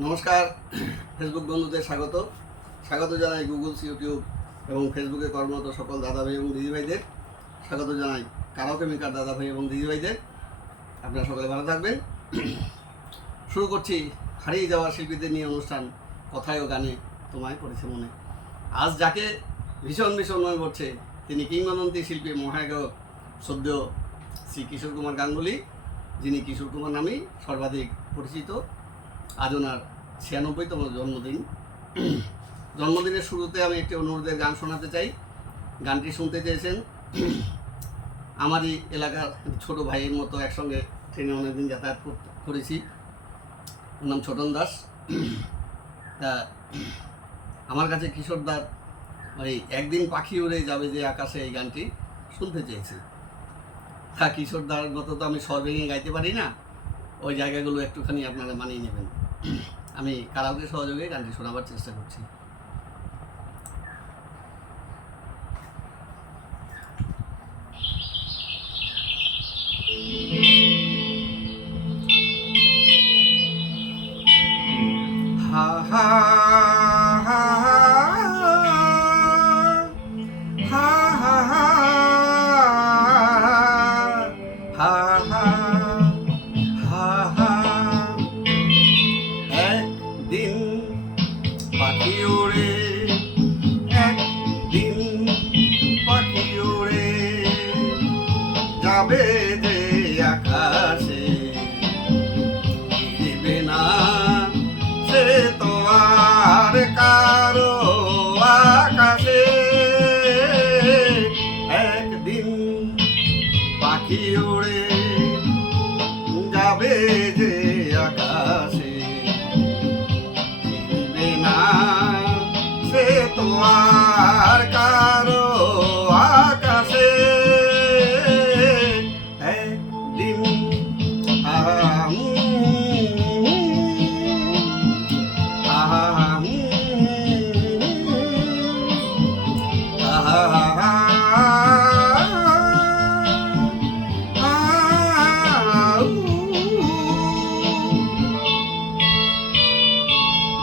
নমস্কার, ফেসবুক বন্ধুদের স্বাগত জানাই গুগলস, ইউটিউব এবং ফেসবুকে কর্মরত সকল দাদাভাই এবং দিদিভাইদের স্বাগত জানাই। কারাওকে মেকার দাদাভাই এবং দিদিভাইদের, আপনারা সকলে ভালো থাকবেন। শুরু করছি হারিয়ে যাওয়া শিল্পীদের নিয়ে অনুষ্ঠান কথায় ও গানে তোমায় পড়েছে মনে। আজ যাকে ভীষণ মনে পড়ছে তিনি কিংবদন্তি শিল্পী মহাগায়ক সদ্য শ্রী কিশোর কুমার গাঙ্গুলি, যিনি কিশোর কুমার নামেই সর্বাধিক পরিচিত। আজ ওনার 96তম জন্মদিন। জন্মদিনের শুরুতে আমি একটি অনুরোধের গান শোনাতে চাই। গানটি শুনতে চেয়েছেন আমারই এলাকার ছোট ভাইয়ের মতো, একসঙ্গে ট্রেনে অনেকদিন যাতায়াত করেছি। ওর নাম ছোটন দাস। তা আমার কাছে কিশোরদার ওই একদিন পাখি উড়ে যাবে যে আকাশে, এই গানটি শুনতে চেয়েছি। তা কিশোরদার মতো তো আমি স্বর ভেঙে গাইতে পারি না, ওই জায়গাগুলো একটুখানি আপনারা মানিয়ে নেবেন। আমি কারাওকে সহযোগে গানটি শোনাবার চেষ্টা করছি। হা হা হা হা হা হা হা হা হা। একদিন পাখি উড়ে, একদিন পাখি উড়ে যাবে যে আকাশে, ফিরবে না সে তো আর কারো আকাশে। একদিন পাখি উড়ে যাবে যে আকাশে, ফিরবে না সে তো আর কারো আকাশে। একদিন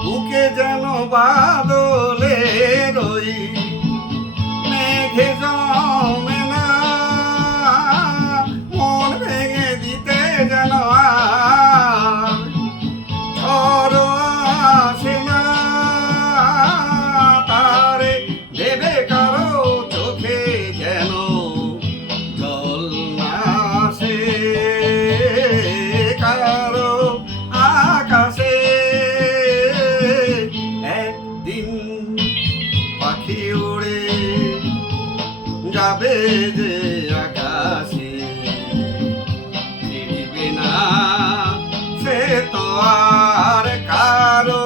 বুকে যেন বাদলের ওই মেঘে জমে না, মন ভেঙে দিতে যেন আর ঝড় আসে না। তারে দেবে কারো চোখে যেন জল না আসে, কারো আকাশে। একদিন পাখি উড়ে যাবে যে আকাশে, ফিরবে না সে তো আর কারো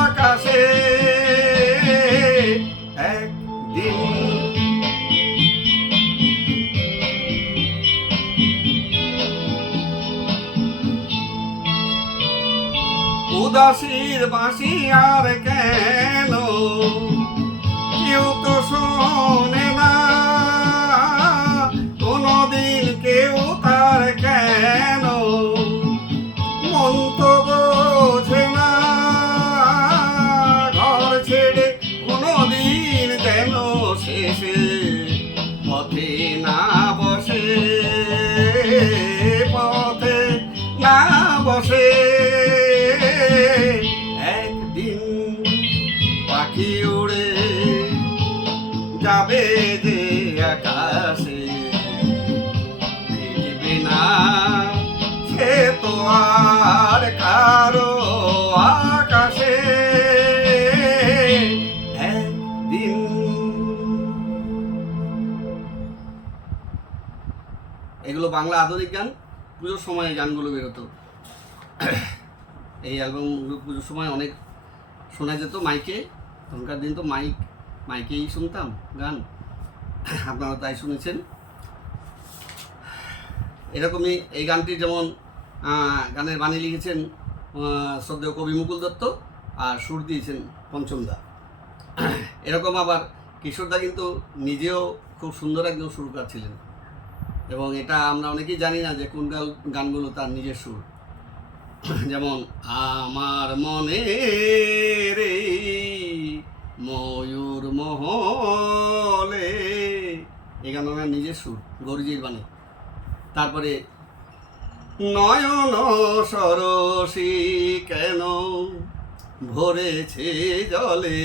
আকাশে। একদিন উদাসীর বাঁশি আর কেন কেউ তো শোনে না, কোনদিন কেউ তার কেন মন তো বোঝে না। ঘর ছেড়ে কোনদিন যেন শেষে পথে না বসে, পথে না বসে। একদিন পাখি উড়ে যাবে যে আকাশে, ফিরবে না সে তো আর কারো আকাশে। একদিন এগুলো বাংলা আধুনিক গান, পুজোর সময় গানগুলো বেরোতো। এই অ্যালবামগুলো পুজোর সময় অনেক শোনা যেত মাইকে। তখনকার দিন তো মাইকেই শুনতাম গান, আপনারা তাই শুনেছেন। এরকমই এই গানটি যেমন গানের বাণী লিখেছেন শ্রদ্ধেয় কবি মুকুল দত্ত, আর সুর দিয়েছেন পঞ্চম দা। এরকম আবার কিশোরদা কিন্তু নিজেও খুব সুন্দর একজন সুরকার ছিলেন, এবং এটা আমরা অনেকেই জানি না যে কোন গানগুলো তার নিজের সুর। যেমন আমার মনে রে ময়ূর মহলে, এই গান ওনার নিজের সুর, গৌরীজির বাণী। তারপরে নয়ন সরসী কেন ভরেছে জলে,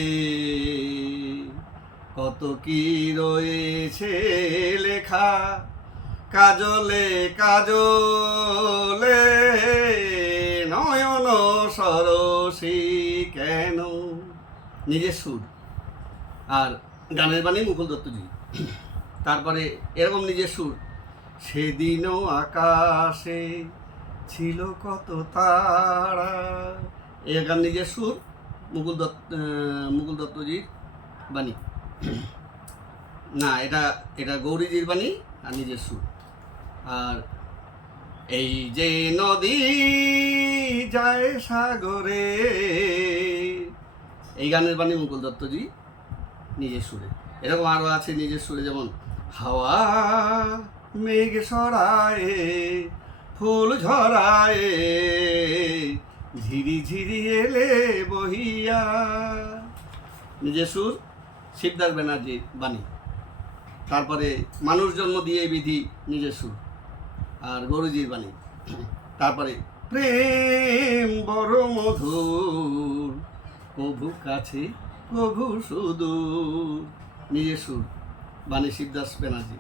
কত কি রয়েছে লেখা কাজলে কাজলে, নয়ন সরসী কেন, নিজের সুর। আর গানের বাণী মুকুল দত্তজি। তারপরে এরকম নিজের সুর, সেদিনও আকাশে ছিল কত তারা, এ গান নিজের সুর, মুকুল দত্তজির বাণী। না, এটা গৌরীজির বাণী আর নিজের সুর। আর এই যে নদী যায় সাগরে, এই গানের বাণী মুকুল দত্তজি নিজের সুরে। এরকম আরও আছে নিজের সুরে, যেমন হাওয়া মেঘ সরায় ফুল ঝরায় ঝিরি ঝিরি এলে বহিয়া, নিজের সুর, শিবদাস ব্যানার্জির বাণী। তারপরে মানুষ জন্ম দিয়ে বিধি, নিজের সুর আর গৌরীজির বাণী। তারপরে প্রেম বড় মধুর প্রভু কাছে প্রভু সুদূর, নিজের সুর, বাণী শিবদাস ব্যানার্জি।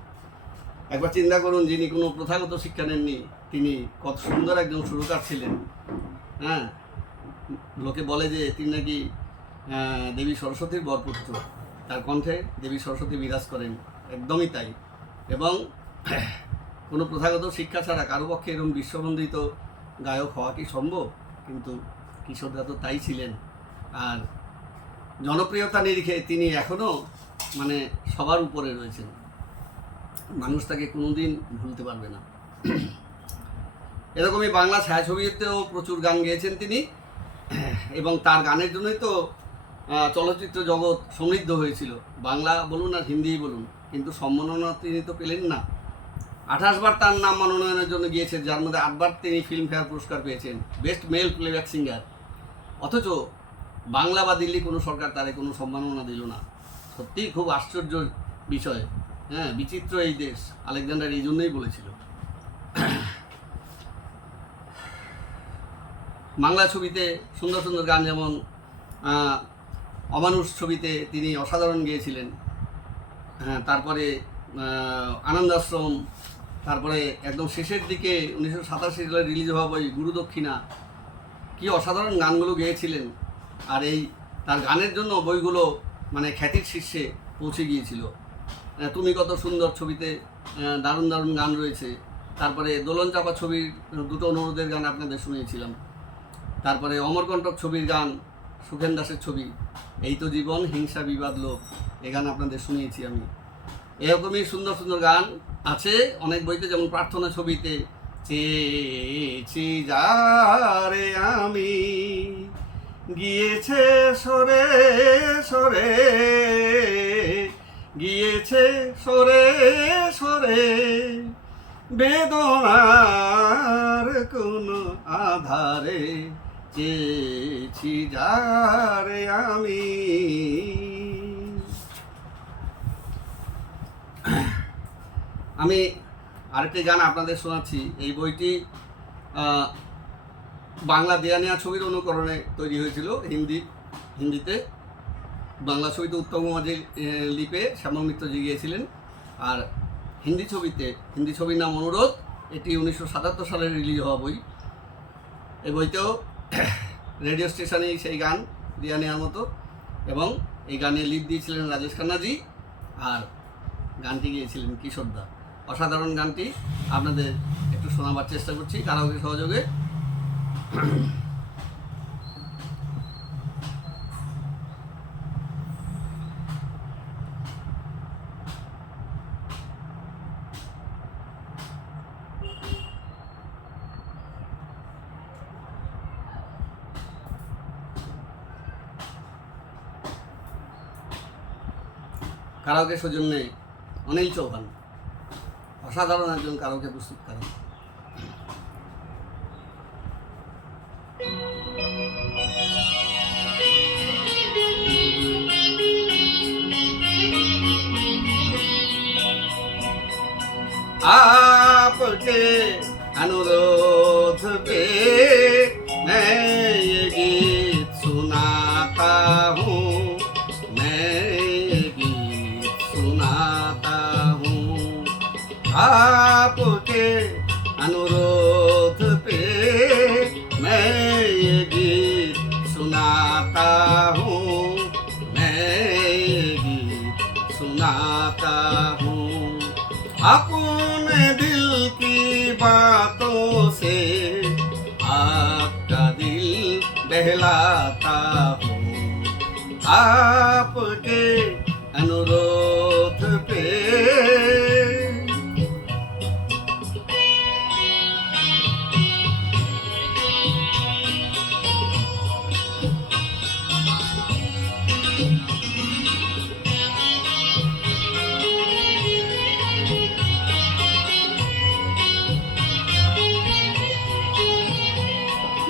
একবার চিন্তা করুন, যিনি কোনো প্রথাগত শিক্ষা নেননি, তিনি কত সুন্দর একজন সুরকার ছিলেন। হ্যাঁ, লোকে বলে যে তিনি নাকি দেবী সরস্বতীর বরপুত্র, তার কণ্ঠে দেবী সরস্বতী বিরাজ করেন, একদমই তাই। এবং কোনো প্রথাগত শিক্ষা ছাড়া কারো পক্ষে এরকম বিশ্ববন্দিত গায়ক হওয়া কি সম্ভব? কিন্তু কিশোরদা তো তাই ছিলেন। আর জনপ্রিয়তা নিরিখে তিনি এখনও মানে সবার উপরে রয়েছেন, মানুষ তাকে কোনোদিন ভুলতে পারবে না। এরকমই বাংলা ছায়াছবিতেও প্রচুর গান গেয়েছেন তিনি, এবং তার গানের জন্যই তো চলচ্চিত্র জগৎ সমৃদ্ধ হয়েছিল, বাংলা বলুন আর হিন্দি বলুন। কিন্তু সম্মাননা তিনি তো পেলেন না। 28 বার তার নাম মনোনয়নের জন্য গিয়েছেন, যার মধ্যে 8 বার তিনি ফিল্মফেয়ার পুরস্কার পেয়েছেন, বেস্ট মেল প্লেব্যাক সিঙ্গার। অথচ বাংলা বা দিল্লি কোনো সরকার তারে কোনো সম্মাননা দিল না। সত্যিই খুব আশ্চর্য বিষয়। হ্যাঁ, বিচিত্র এই দেশ, আলেকজান্ডার এই জন্যই বলেছিল। বাংলা ছবিতে সুন্দর সুন্দর গান, যেমন অমানুষ ছবিতে তিনি অসাধারণ গেয়েছিলেন। হ্যাঁ, তারপরে আনন্দ আশ্রম, তারপরে একদম শেষের দিকে 1987 সালে রিলিজ হওয়া বই গুরুদক্ষিণা, কি অসাধারণ গানগুলো গেয়েছিলেন। আর এই তার গানের জন্য বইগুলো মানে খ্যাতির শীর্ষে পৌঁছে গিয়েছিল। তুমি কত সুন্দর ছবিতে দারুণ দারুণ গান রয়েছে। তারপরে দোলন চাপা ছবির দুটো অনুরোধের গান আপনাদের শুনিয়েছিলাম। তারপরে অমরকণ্টক ছবির গান, সুখেন দাসের ছবি এই তো জীবন হিংসা বিবাদ লোক, এ গান আপনাদের শুনিয়েছি আমি। এরকমই সুন্দর সুন্দর গান আছে অনেক বইতে, যেমন প্রার্থনা ছবিতে চেয়েছি যারে আমি গিয়েছে সরে সরে, গিয়েছে সরে সরে বেদনার কোন আধারে, চেয়েছি যারে আমি। আমি আরেকটি গান আপনাদের শোনাচ্ছি। এই বইটি বাংলা দেয়া নেয়া ছবির অনুকরণে তৈরি হয়েছিল। হিন্দিতে বাংলা ছবিতে উত্তম কুমার লিপে শ্যামল মিত্রজি গিয়েছিলেন, আর হিন্দি ছবির নাম অনুরোধ। এটি 1977 সালে রিলিজ হওয়া বই। এই বইতেও রেডিও স্টেশনেই সেই গান দেয়া নেওয়ার মতো, এবং এই গানে লিড দিয়েছিলেন রাজেশ খান্নাজি, আর গানটি গিয়েছিলেন কিশোরদা। অসাধারণ গানটি আপনাদের একটু শোনাবার চেষ্টা করছি কারাওকে সহযোগে। কারাওকে সৌজন্যে অনিল চৌহান, অসাধারণ একজন কারাওকে প্রস্তুতকারী। आपके अनुरोध पे मैं ये गीत सुनाता हूँ, मैं ये गीत सुनाता हूँ। आपके अनुरोध पे मैं ये गीत सुनाता हूँ, मैं ये गीत सुनाता हूँ। अपने दिल की बातों से आपका दिल बहलाता हूँ, आपके अनुरोध पे।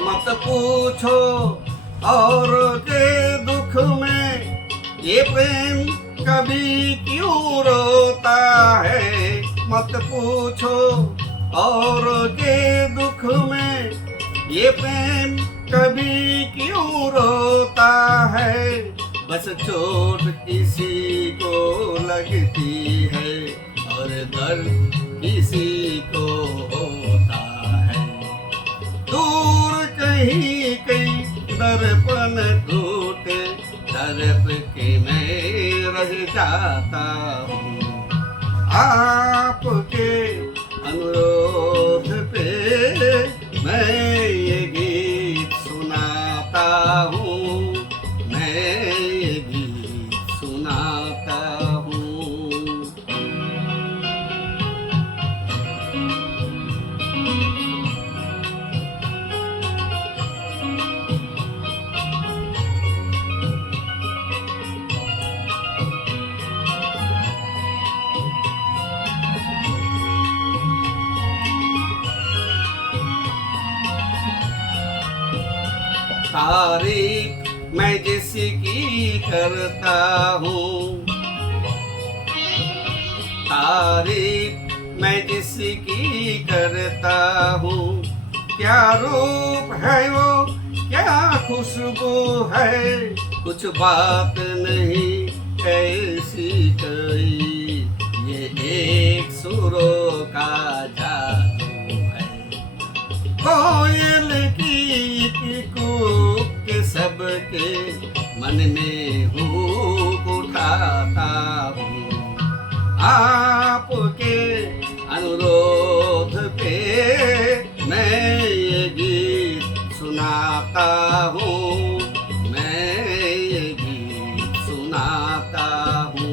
मत पूछो और के दुख में ये प्रेम कभी क्यों रोता है। मत पूछो और के दुख में ये प्रेम कभी क्यों रोता है। बस चोट किसी को लगती है और दर्द किसी को होता है। दूर कहीं कहीं दर्पण टूटे, तड़प के मैं रह जाता हूँ। आपके अनुरोध पे मैं ये गीत सुनाता हूँ, मैं ये गीत सुनाता हूँ। तारीफ मैं जिसकी करता हूँ, तारीफ मैं जिसकी करता हूँ। क्या रूप है वो, क्या खुशबू है, कुछ बात नहीं कैसी कोई। ये एक सुरों का जादू है। कोयल की कूक के सबके मन में हुक उठाता हूँ। आपके अनुरोध पे मैं ये गीत सुनाता हूँ, मैं ये गीत सुनाता हूँ।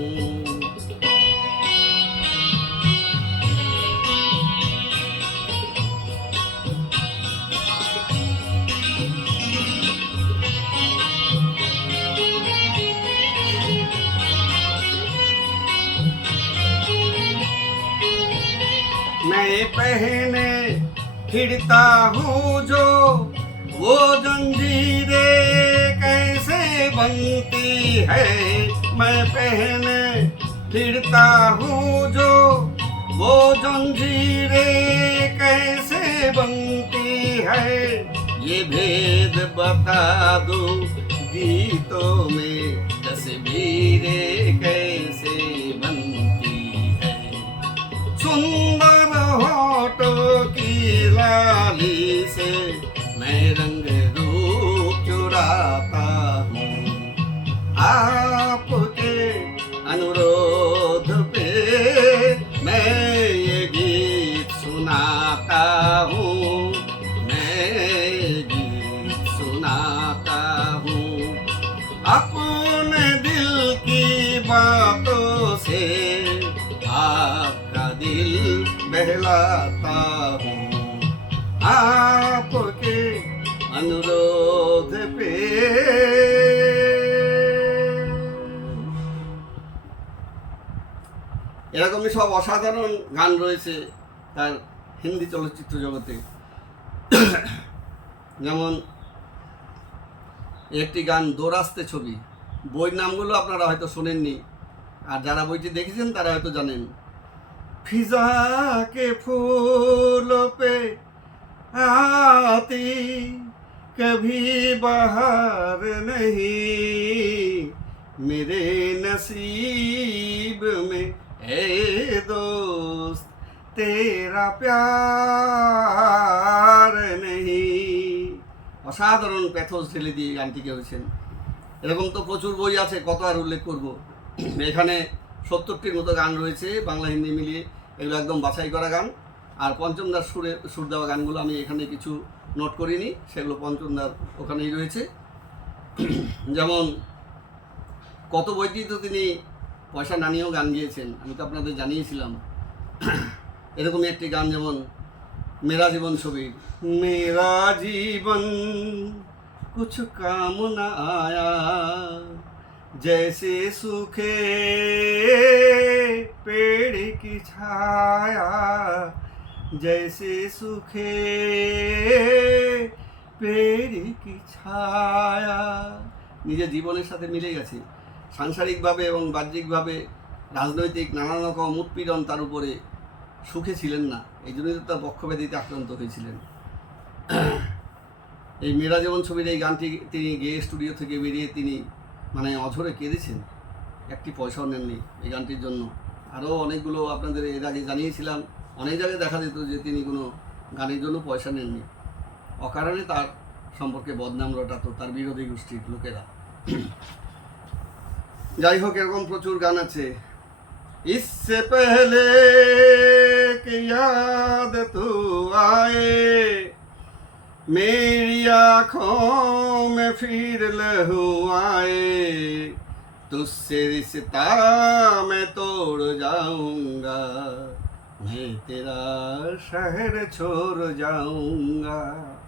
मैं पहने फिरता हूँ जो वो जंजीरें कैसे बनती है। मैं पहने फिरता हूँ जो वो जंजीरें कैसे बनती है। ये भेद बता दूँ गीतों में तस्वीरें कैसे बनती है। सुंदर होठों की लाली से मैं रंग रूप चुराता हूँ। आपके अनुरोध पे मैं ये गीत सुनाता हूँ, मैं ये गीत सुनाता हूँ। अपने दिल की बातों से आपका दिल बहलाता हूँ। आपके अनुरोध पे। এরকমই সব অসাধারণ গান রয়েছে তার হিন্দি চলচ্চিত্র জগতে। যেমন একটি গান দো রাস্তে ছবি, বইয়ের নামগুলো আপনারা হয়তো শোনেননি, আর যারা বইটি দেখেছেন তারা হয়তো জানেন। फिजा के फूलों पे आती कभी बहार नहीं, मेरे नसीब में ए दोस्त तेरा प्यार नहीं। অসাধারণ প্যাথোস ঢেলে দিয়ে গানটি গেয়েছেন। এরকম তো প্রচুর বই আছে, কত আর উল্লেখ করব। এখানে 70টির মতো গান রয়েছে বাংলা হিন্দি মিলিয়ে, এগুলো একদম বাছাই করা গান। আর পঞ্চমদার সুর দেওয়া গানগুলো আমি এখানে কিছু নোট করিনি, সেগুলো পঞ্চমদার ওখানেই রয়েছে। যেমন কত বইটি তো তিনি পয়সা না নিয়েও গান গিয়েছেন, আমি তো আপনাদের জানিয়েছিলাম। এরকমই একটি গান যেমন মেরা জীবন ছবির, মেরা জীবন कुछ काम न आया, जैसे सूखे पेड़ की छाया, जैसे सूखे पेड़ की छाया। নিজের জীবনের সাথে মিলে গেছে। সাংসারিকভাবে এবং বাহ্যিকভাবে রাজনৈতিক নানান রকম উৎপীড়ন তার উপরে সুখে ছিলেন না, এই জন্যই তো তার বক্ষব্যাধিতে আক্রান্ত হয়েছিলেন। এই মেরা জীবন ছবির এই গানটি তিনি গেয়ে স্টুডিও থেকে বেরিয়ে তিনি মানে অঝরে কেঁদেছেন, একটি পয়সাও নেননি এই গানটির জন্য। আরও অনেকগুলো আপনাদের এর আগে জানিয়েছিলাম, অনেক জায়গায় দেখা যেত যে তিনি কোনো গানের জন্য পয়সা নেননি। অকারণে তার সম্পর্কে বদনাম রটাতো তার বিরোধী গোষ্ঠীর লোকেরা। যাই হোক, এরকম প্রচুর গান আছে। इससे पहले कि याद तू आए, मेरी आँखों में फिर लहू आए, तुझसे रिश्ता मैं तोड़ जाऊंगा, मैं तेरा शहर छोड़ जाऊंगा।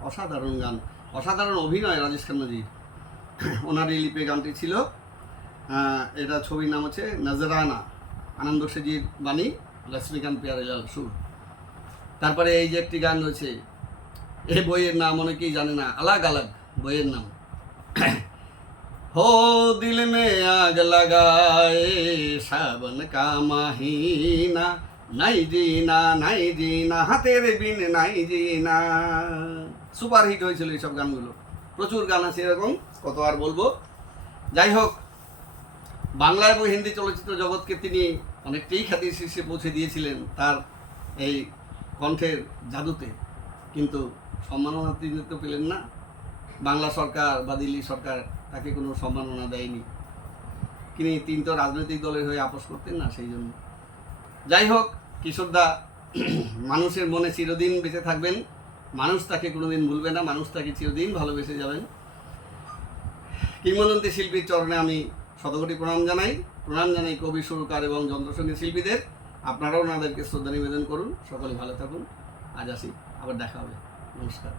অসাধারণ গান, অসাধারণ অভিনয় রাজেশ খান্নাজির। ওনারই লিপে গানটি ছিল। এটা ছবির নাম হচ্ছে নজরানা, আনন্দ সেজির বাণী, লক্ষ্মীকান্ত প্যারেলাল সুর। তারপরে এই যে একটি গান রয়েছে, এই বইয়ের নাম অনেকেই জানে না, আলাগ আলাগ বইয়ের নাম। हो दिल में आग लगाए सावन का महीना, नहीं जीना हाँ तेरे बिन नहीं जीना। সুপার হিট হয়েছিল এইসব গানগুলো। প্রচুর গান আছে এরকম, কত আর বলবো। যাই হোক, বাংলা এবং হিন্দি চলচ্চিত্র জগৎকে তিনি অনেকটাই খ্যাতির শীর্ষে পৌঁছে দিয়েছিলেন তার এই কণ্ঠের জাদুতে, কিন্তু সম্মাননা তিনি তো পেলেন না। বাংলা সরকার বা দিল্লি সরকার তাকে কোনো সম্মাননা দেয়নি। তিনি তো রাজনৈতিক দলের হয়ে আপোষ করতেন না, সেই জন্য। যাই হোক, কিশোরদা মানুষের মনে চিরদিন বেঁচে থাকবেন, মানুষ তাকে কোনোদিন ভুলবে না, মানুষ তাকে চিরদিন ভালোবেসে যাবেন। কিংবদন্তি শিল্পীর চরণে আমি শতকোটি প্রণাম জানাই কবি, সুরকার এবং যন্ত্রসঙ্গীত শিল্পীদের। আপনারাও ওনাদেরকে শ্রদ্ধা নিবেদন করুন। সকলে ভালো থাকুন। আজ আসি, আবার দেখা হবে। নমস্কার।